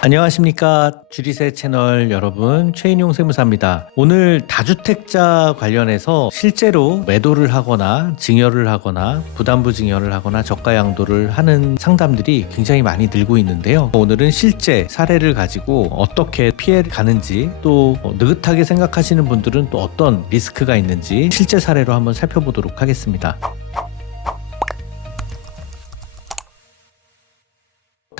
안녕하십니까. 주리세 채널 여러분, 최인용 세무사입니다. 오늘 다주택자 관련해서 실제로 매도를 하거나 증여를 하거나 부담부 증여를 하거나 저가 양도를 하는 상담들이 굉장히 많이 늘고 있는데요. 오늘은 실제 사례를 가지고 어떻게 피해를 가는지, 또 느긋하게 생각하시는 분들은 또 어떤 리스크가 있는지 실제 사례로 한번 살펴보도록 하겠습니다.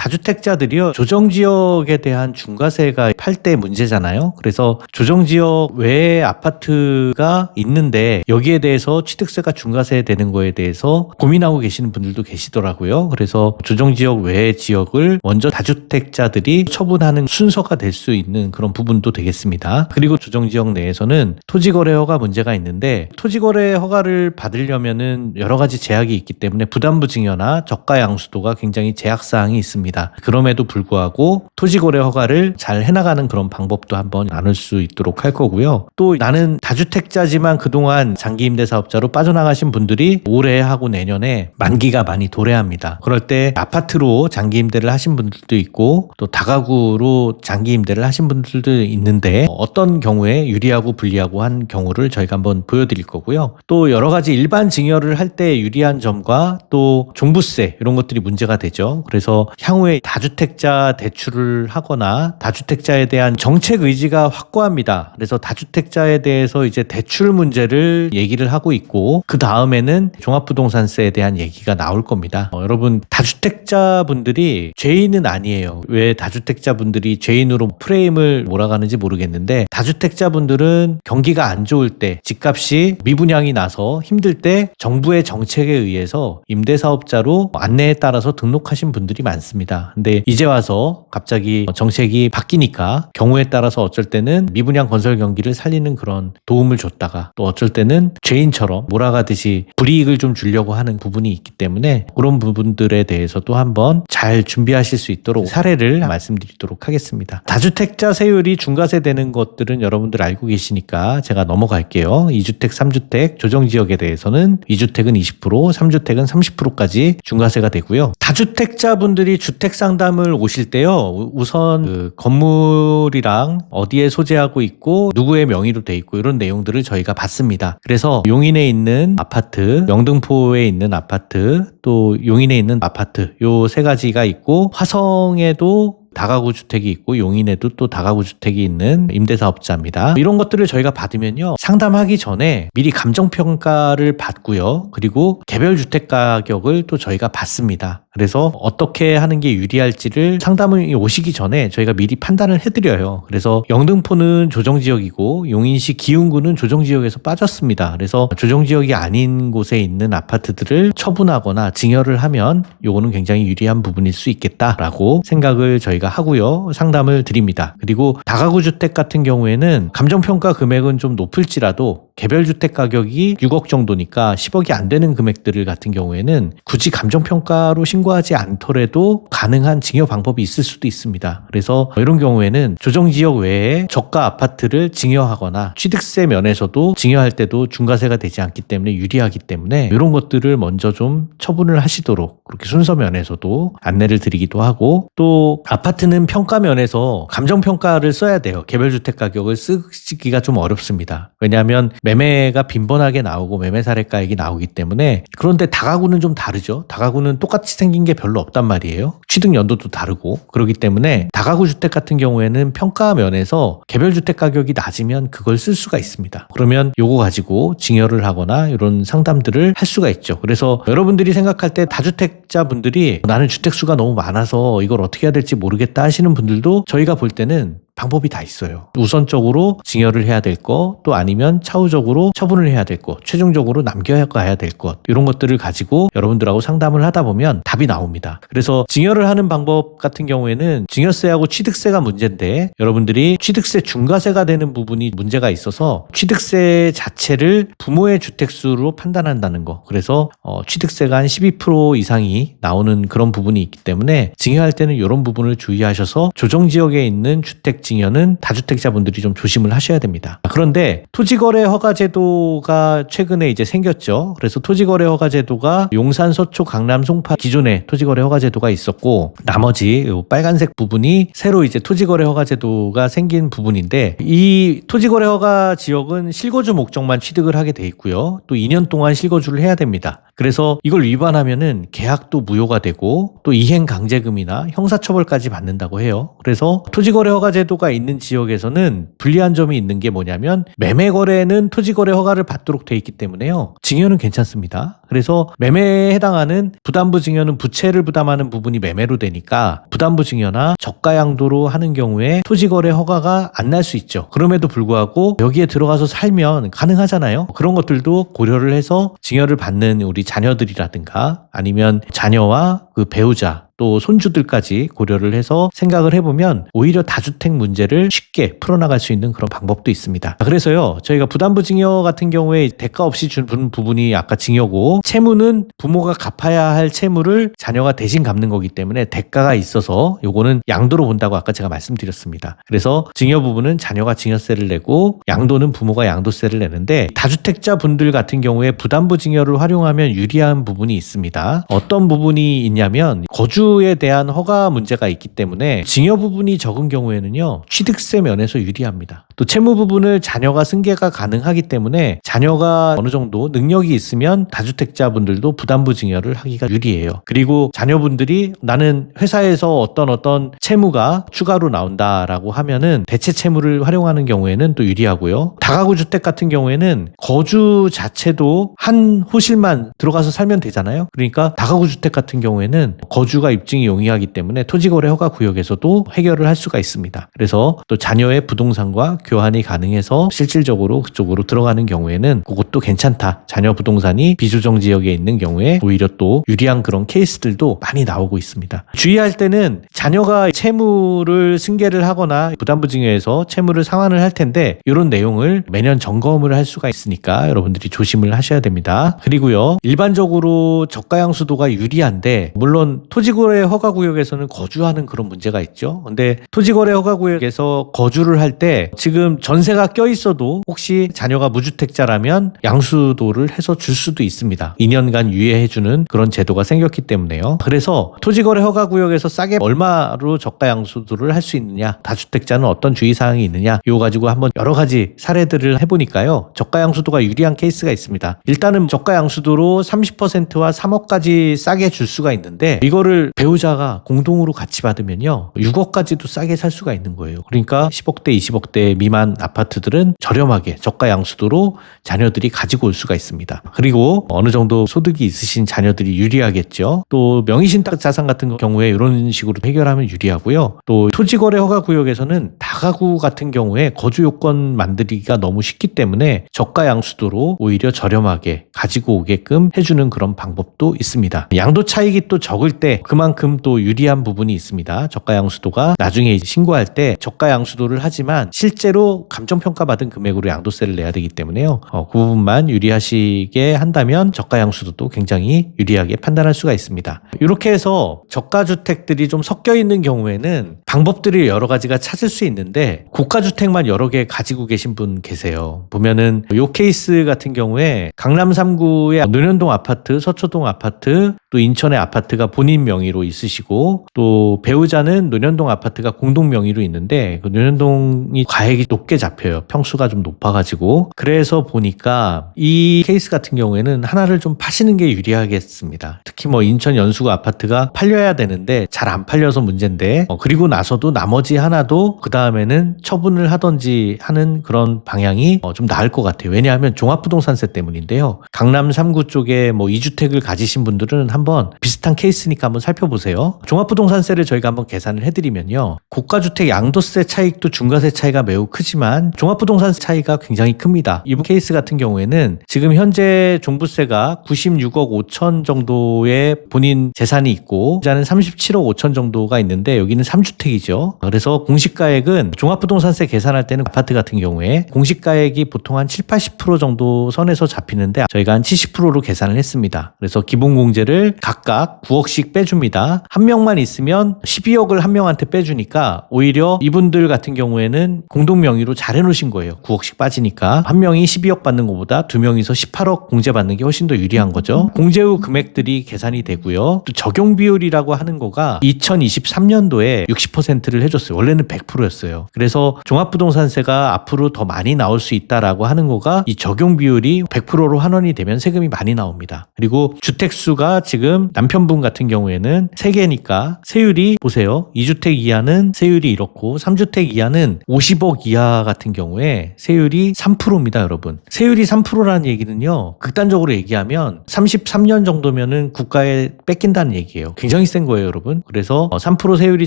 다주택자들이요, 조정지역에 대한 중과세가 8대 문제잖아요. 그래서 조정지역 외에 아파트가 있는데 여기에 대해서 취득세가 중과세 되는 거에 대해서 고민하고 계시는 분들도 계시더라고요. 그래서 조정지역 외의 지역을 먼저 다주택자들이 처분하는 순서가 될 수 있는 그런 부분도 되겠습니다. 그리고 조정지역 내에서는 토지거래 허가 문제가 있는데, 토지거래 허가를 받으려면은 여러 가지 제약이 있기 때문에 부담부 증여나 저가 양수도가 굉장히 제약사항이 있습니다. 그럼에도 불구하고 토지거래 허가를 잘 해나가는 그런 방법도 한번 나눌 수 있도록 할 거고요. 또 나는 다주택자지만 그동안 장기임대사업자로 빠져나가신 분들이 올해 하고 내년에 만기가 많이 도래합니다. 그럴 때 아파트로 장기임대를 하신 분들도 있고 또 다가구로 장기임대를 하신 분들도 있는데, 어떤 경우에 유리하고 불리하고 한 경우를 저희가 한번 보여드릴 거고요. 또 여러 가지 일반 증여를 할 때 유리한 점과 또 종부세 이런 것들이 문제가 되죠. 그래서 향후에 다주택자 대출을 하거나 다주택자에 대한 정책 의지가 확고합니다. 그래서 다주택자에 대해서 이제 대출 문제를 얘기를 하고 있고, 그 다음에는 종합부동산세에 대한 얘기가 나올 겁니다. 여러분, 다주택자분들이 죄인은 아니에요. 왜 다주택자분들이 죄인으로 프레임을 몰아가는지 모르겠는데, 다주택자분들은 경기가 안 좋을 때, 집값이 미분양이 나서 힘들 때 정부의 정책에 의해서 임대사업자로 안내에 따라서 등록하신 분들이 많습니다. 근데 이제 와서 갑자기 정책이 바뀌니까 경우에 따라서 어쩔 때는 미분양 건설 경기를 살리는 그런 도움을 줬다가, 또 어쩔 때는 죄인처럼 몰아가듯이 불이익을 좀 주려고 하는 부분이 있기 때문에, 그런 부분들에 대해서도 한번 잘 준비하실 수 있도록 사례를 말씀드리도록 하겠습니다. 다주택자 세율이 중과세 되는 것들은 여러분들 알고 계시니까 제가 넘어갈게요. 2주택, 3주택 조정지역에 대해서는 2주택은 20%, 3주택은 30%까지 중과세가 되고요. 다주택자분들이 주택상담을 오실 때요, 우선 그 건물이랑 어디에 소재하고 있고 누구의 명의로 돼 있고 이런 내용들을 저희가 받습니다. 그래서 용인에 있는 아파트, 영등포에 있는 아파트, 또 용인에 있는 아파트, 요 세 가지가 있고, 화성에도 다가구 주택이 있고 용인에도 또 다가구 주택이 있는 임대사업자입니다. 이런 것들을 저희가 받으면요, 상담하기 전에 미리 감정평가를 받고요, 그리고 개별 주택 가격을 또 저희가 받습니다. 그래서 어떻게 하는 게 유리할지를 상담이 오시기 전에 저희가 미리 판단을 해드려요. 그래서 영등포는 조정지역이고 용인시 기흥구는 조정지역에서 빠졌습니다. 그래서 조정지역이 아닌 곳에 있는 아파트들을 처분하거나 증여를 하면 요거는 굉장히 유리한 부분일 수 있겠다라고 생각을 저희가 하고요, 상담을 드립니다. 그리고 다가구 주택 같은 경우에는 감정평가 금액은 좀 높을지라도 개별 주택 가격이 6억 정도니까 10억이 안 되는 금액들 같은 경우에는 굳이 감정평가로 신고하지 않더라도 가능한 증여 방법이 있을 수도 있습니다. 그래서 이런 경우에는 조정지역 외에 저가 아파트를 증여하거나 취득세 면에서도 증여할 때도 중과세가 되지 않기 때문에 유리하기 때문에 이런 것들을 먼저 좀 처분을 하시도록 그렇게 순서 면에서도 안내를 드리기도 하고, 또 아파트는 평가 면에서 감정평가를 써야 돼요. 개별 주택 가격을 쓰기가 좀 어렵습니다. 왜냐하면 매매가 빈번하게 나오고 매매 사례가액이 나오기 때문에. 그런데 다가구는 좀 다르죠. 다가구는 똑같이 생긴 게 별로 없단 말이에요. 취득 연도도 다르고. 그렇기 때문에 다가구 주택 같은 경우에는 평가 면에서 개별 주택 가격이 낮으면 그걸 쓸 수가 있습니다. 그러면 요거 가지고 증여를 하거나 이런 상담들을 할 수가 있죠. 그래서 여러분들이 생각할 때 다주택자분들이 나는 주택수가 너무 많아서 이걸 어떻게 해야 될지 모르겠다 하시는 분들도 저희가 볼 때는 방법이 다 있어요. 우선적으로 증여를 해야 될 것, 또 아니면 차후적으로 처분을 해야 될 것, 최종적으로 남겨가야 될 것, 이런 것들을 가지고 여러분들하고 상담을 하다 보면 답이 나옵니다. 그래서 증여를 하는 방법 같은 경우에는 증여세하고 취득세가 문제인데, 여러분들이 취득세 중과세가 되는 부분이 문제가 있어서 취득세 자체를 부모의 주택수로 판단한다는 거. 그래서 취득세가 한 12% 이상이 나오는 그런 부분이 있기 때문에 증여할 때는 이런 부분을 주의하셔서 조정지역에 있는 주택 입증여는 다주택자분들이 좀 조심을 하셔야 됩니다. 그런데 토지거래 허가제도가 최근에 이제 생겼죠. 그래서 토지거래 허가제도가 용산, 서초, 강남, 송파 기존에 토지거래 허가제도가 있었고 나머지 요 빨간색 부분이 새로 이제 토지거래 허가제도가 생긴 부분인데 이 토지거래 허가 지역은 실거주 목적만 취득을 하게 돼 있고요. 또 2년 동안 실거주를 해야 됩니다. 그래서 이걸 위반하면은 계약도 무효가 되고 또 이행 강제금이나 형사처벌까지 받는다고 해요. 그래서 토지거래 허가제도가 있는 지역에서는 불리한 점이 있는 게 뭐냐면 매매거래는 토지거래 허가를 받도록 돼 있기 때문에요. 증여는 괜찮습니다. 그래서 매매에 해당하는 부담부 증여는 부채를 부담하는 부분이 매매로 되니까 부담부 증여나 저가양도로 하는 경우에 토지거래 허가가 안 날 수 있죠. 그럼에도 불구하고 여기에 들어가서 살면 가능하잖아요. 그런 것들도 고려를 해서 증여를 받는 우리 자녀들이라든가 아니면 자녀와 그 배우자 또 손주들까지 고려를 해서 생각을 해보면 오히려 다주택 문제를 쉽게 풀어나갈 수 있는 그런 방법도 있습니다. 그래서요 저희가 부담부 증여 같은 경우에 대가 없이 준 부분이 아까 증여고 채무는 부모가 갚아야 할 채무를 자녀가 대신 갚는 거기 때문에 대가가 있어서 요거는 양도로 본다고 아까 제가 말씀드렸습니다. 그래서 증여 부분은 자녀가 증여세를 내고 양도는 부모가 양도세를 내는데 다주택자 분들 같은 경우에 부담부 증여를 활용하면 유리한 부분이 있습니다. 어떤 부분이 있냐면 거주에 대한 허가 문제가 있기 때문에 증여 부분이 적은 경우에는요 취득세 면에서 유리합니다. 또 채무 부분을 자녀가 승계가 가능하기 때문에 자녀가 어느 정도 능력이 있으면 다주택자 분들도 부담부 증여를 하기가 유리해요. 그리고 자녀분들이 나는 회사에서 어떤 채무가 추가로 나온다라고 하면은 대체 채무를 활용하는 경우에는 또 유리하고요. 다가구 주택 같은 경우에는 거주 자체도 한 호실만 들어가서 살면 되잖아요. 그러니까 다가구 주택 같은 경우에는 거주가 입증이 용이하기 때문에 토지거래 허가 구역에서도 해결을 할 수가 있습니다. 그래서 또 자녀의 부동산과 교환이 가능해서 실질적으로 그쪽으로 들어가는 경우에는 그것도 괜찮다. 자녀 부동산이 비조정 지역에 있는 경우에 오히려 또 유리한 그런 케이스들도 많이 나오고 있습니다. 주의할 때는 자녀가 채무를 승계를 하거나 부담부 증여에서 채무를 상환을 할 텐데 이런 내용을 매년 점검을 할 수가 있으니까 여러분들이 조심을 하셔야 됩니다. 그리고요 일반적으로 저가양수도가 유리한데 물론 토지거래 허가구역에서는 거주하는 그런 문제가 있죠. 근데 토지거래 허가구역에서 거주를 할 때 지금 전세가 껴있어도 혹시 자녀가 무주택자라면 양수도를 해서 줄 수도 있습니다. 2년간 유예해주는 그런 제도가 생겼기 때문에요. 그래서 토지거래 허가구역에서 싸게 얼마로 저가 양수도를 할 수 있느냐, 다주택자는 어떤 주의사항이 있느냐, 이거 가지고 한번 여러 가지 사례들을 해보니까요. 저가 양수도가 유리한 케이스가 있습니다. 일단은 저가 양수도로 30%와 3억까지 싸게 줄 수가 있는데 이거를 배우자가 공동으로 같이 받으면요 6억까지도 싸게 살 수가 있는 거예요. 그러니까 10억대 20억대 미만 아파트들은 저렴하게 저가 양수도로 자녀들이 가지고 올 수가 있습니다. 그리고 어느 정도 소득이 있으신 자녀들이 유리하겠죠. 또 명의신탁 자산 같은 경우에 이런 식으로 해결하면 유리하고요. 또 토지거래 허가구역에서는 다가구 같은 경우에 거주 요건 만들기가 너무 쉽기 때문에 저가 양수도로 오히려 저렴하게 가지고 오게끔 해주는 그런 방법도 있습니다. 양도 차익이 또 적을 때 그만큼 또 유리한 부분이 있습니다. 저가 양수도가 나중에 신고할 때 저가 양수도를 하지만 실제로 감정평가받은 금액으로 양도세를 내야 되기 때문에요. 그 부분만 유리하시게 한다면 저가 양수도도 굉장히 유리하게 판단할 수가 있습니다. 이렇게 해서 저가주택들이 좀 섞여 있는 경우에는 방법들이 여러 가지가 찾을 수 있는데 고가주택만 여러 개 가지고 계신 분 계세요. 보면은 이 케이스 같은 경우에 강남 3구의 논현동 아파트, 서초동 아파트, 또 인천의 아파트가 본인 명의로 있으시고 또 배우자는 논현동 아파트가 공동 명의로 있는데 그 논현동이 가액이 높게 잡혀요. 평수가 좀 높아가지고 그래서 보니까 이 케이스 같은 경우에는 하나를 좀 파시는 게 유리하겠습니다. 특히 뭐 인천 연수구 아파트가 팔려야 되는데 잘 안 팔려서 문제인데 그리고 나서도 나머지 하나도 그 다음에는 처분을 하던지 하는 그런 방향이 좀 나을 것 같아요. 왜냐하면 종합부동산세 때문인데요. 강남 3구 쪽에 뭐 2주택을 가지신 분들은 한번 비슷한 케이스니까 한번 살펴보세요. 종합부동산세를 저희가 한번 계산을 해드리면요. 고가주택 양도세 차익도 중과세 차이가 매우 크지만 종합부동산세 차이가 굉장히 큽니다. 이번 케이스 같은 경우에는 지금 현재 종부세가 96억 5천 정도의 본인 재산이 있고 자는 37억 5천 정도가 있는데 여기는 3주택이죠. 그래서 공시가액은 종합부동산세 계산할 때는 아파트 같은 경우에 공시가액이 보통 한 7, 80% 정도 선에서 잡히는데 저희가 한 70%로 계산을 했습니다. 그래서 기본공제를 각각 9억씩 빼줍니다. 한 명만 있으면 12억을 한 명한테 빼주니까 아니라 오히려 이분들 같은 경우에는 공동 명의로 잘 해놓으신 거예요. 9억씩 빠지니까 한 명이 12억 받는 것보다 두 명이서 18억 공제받는 게 훨씬 더 유리한 거죠. 공제 후 금액들이 계산이 되고요. 또 적용 비율이라고 하는 거가 2023년도에 60%를 해줬어요. 원래는 100%였어요. 그래서 종합부동산세가 앞으로 더 많이 나올 수 있다라고 하는 거가 이 적용 비율이 100%로 환원이 되면 세금이 많이 나옵니다. 그리고 주택수가 지금 남편분 같은 경우에는 3개니까 세율이 보세요. 2주택 이하는 세율이 이렇고 3주택 이하는 50억 이하 같은 경우에 세율이 3%입니다, 여러분. 세율이 3%라는 얘기는요. 극단적으로 얘기하면 33년 정도면은 국가에 뺏긴다는 얘기예요. 굉장히 센 거예요, 여러분. 그래서 3% 세율이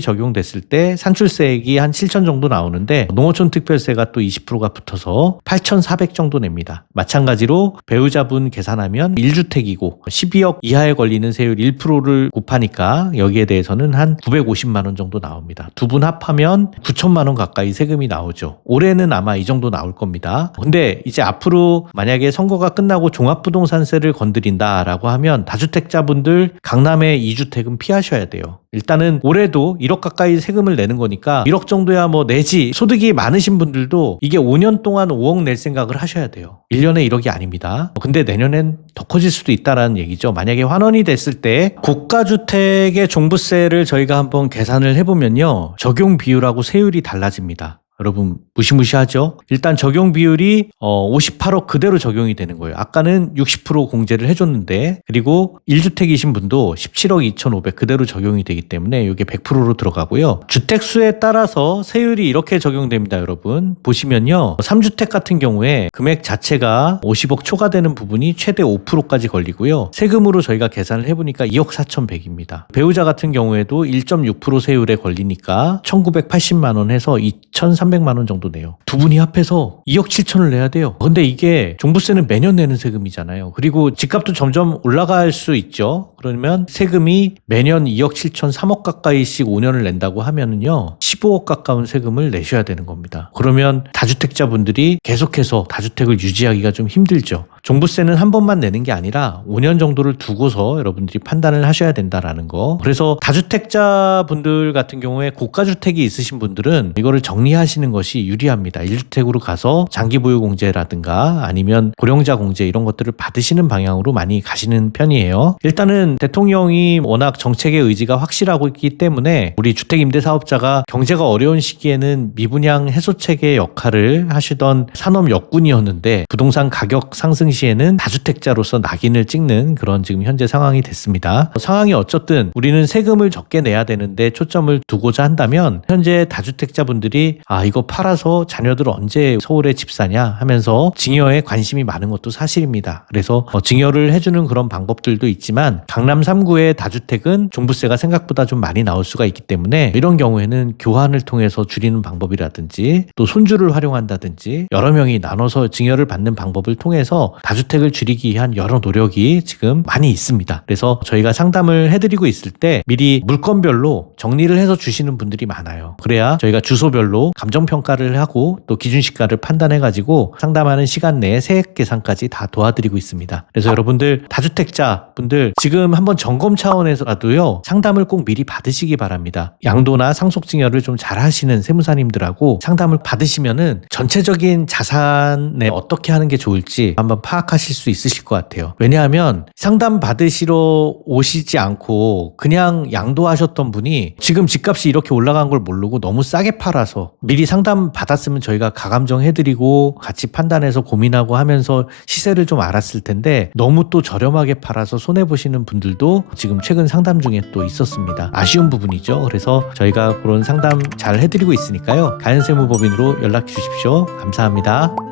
적용됐을 때 산출세액이 한 7천 정도 나오는데 농어촌 특별세가 또 20%가 붙어서 8,400 정도 냅니다. 마찬가지로 배우자분 계산하면 1주택이고 12억 이하에 걸리는 세율 1%를 곱하니까 여기에 대해서는 한 950만 원 정도 나옵니다. 두 분 합하면 9천만 원 가까이 세금이 나오죠. 올해는 아마 이 정도 나올 겁니다. 근데 이제 앞으로 만약에 선거가 끝나고 종합부동산세를 건드린다라고 하면 다주택자분들 강남의 2주택은 피하셔야 돼요. 일단은 올해도 1억 가까이 세금을 내는 거니까 1억 정도야 뭐 내지 소득이 많으신 분들도 이게 5년 동안 5억 낼 생각을 하셔야 돼요. 1년에 1억이 아닙니다. 근데 내년엔 더 커질 수도 있다라는 얘기죠. 만약에 환원이 됐을 때 고가주택의 종부세를 저희가 한번 계산을 해보면요. 적용 비율하고 세율이 달라집니다. 여러분 무시무시하죠? 일단 적용 비율이 58억 그대로 적용이 되는 거예요. 아까는 60% 공제를 해줬는데 그리고 1주택이신 분도 17억 2,500 그대로 적용이 되기 때문에 이게 100%로 들어가고요. 주택수에 따라서 세율이 이렇게 적용됩니다. 여러분 보시면요. 3주택 같은 경우에 금액 자체가 50억 초과되는 부분이 최대 5%까지 걸리고요. 세금으로 저희가 계산을 해보니까 2억 4,100입니다. 배우자 같은 경우에도 1.6% 세율에 걸리니까 1,980만 원 해서 2,300만 원 정도 내요. 두 분이 합해서 2억 7천을 내야 돼요. 근데 이게 종부세는 매년 내는 세금이잖아요. 그리고 집값도 점점 올라갈 수 있죠. 그러면 세금이 매년 2억 7천 3억 가까이씩 5년을 낸다고 하면은요 15억 가까운 세금을 내셔야 되는 겁니다. 그러면 다주택자분들이 계속해서 다주택을 유지하기가 좀 힘들죠. 종부세는 한 번만 내는 게 아니라 5년 정도를 두고서 여러분들이 판단을 하셔야 된다라는 거. 그래서 다주택자분들 같은 경우에 고가주택이 있으신 분들은 이거를 정리하시는 것이 유리합니다. 1주택으로 가서 장기보유공제라든가 아니면 고령자 공제 이런 것들을 받으시는 방향으로 많이 가시는 편이에요. 일단은 대통령이 워낙 정책의 의지가 확실하고 있기 때문에 우리 주택임대사업자가 경제가 어려운 시기에는 미분양 해소책의 역할을 하시던 산업 역군이었는데 부동산 가격 상승 시에는 다주택자로서 낙인을 찍는 그런 지금 현재 상황이 됐습니다. 상황이 어쨌든 우리는 세금을 적게 내야 되는데 초점을 두고자 한다면 현재 다주택자분들이 이거 팔아서 자녀들 언제 서울에 집 사냐 하면서 증여에 관심이 많은 것도 사실입니다. 그래서 증여를 해주는 그런 방법들도 있지만 강남 3구의 다주택은 종부세가 생각보다 좀 많이 나올 수가 있기 때문에 이런 경우에는 교환을 통해서 줄이는 방법이라든지 또 손주를 활용한다든지 여러 명이 나눠서 증여를 받는 방법을 통해서 다주택을 줄이기 위한 여러 노력이 지금 많이 있습니다. 그래서 저희가 상담을 해드리고 있을 때 미리 물건별로 정리를 해서 주시는 분들이 많아요. 그래야 저희가 주소별로 감정평가를 하고 또 기준시가를 판단해가지고 상담하는 시간 내에 세액 계산까지 다 도와드리고 있습니다. 그래서 여러분들 다주택자분들 지금 한번 점검 차원에서라도요 상담을 꼭 미리 받으시기 바랍니다. 양도나 상속증여를 좀 잘하시는 세무사님들하고 상담을 받으시면은 전체적인 자산에 어떻게 하는 게 좋을지 한번 파악하실 수 있으실 것 같아요. 왜냐하면 상담 받으시러 오시지 않고 그냥 양도하셨던 분이 지금 집값이 이렇게 올라간 걸 모르고 너무 싸게 팔아서 미리 상담 받았으면 저희가 가감정 해드리고 같이 판단해서 고민하고 하면서 시세를 좀 알았을 텐데 너무 또 저렴하게 팔아서 손해보시는 분들도 지금 최근 상담 중에 또 있었습니다. 아쉬운 부분이죠. 그래서 저희가 그런 상담 잘 해드리고 있으니까요. 가연세무법인으로 연락 주십시오. 감사합니다.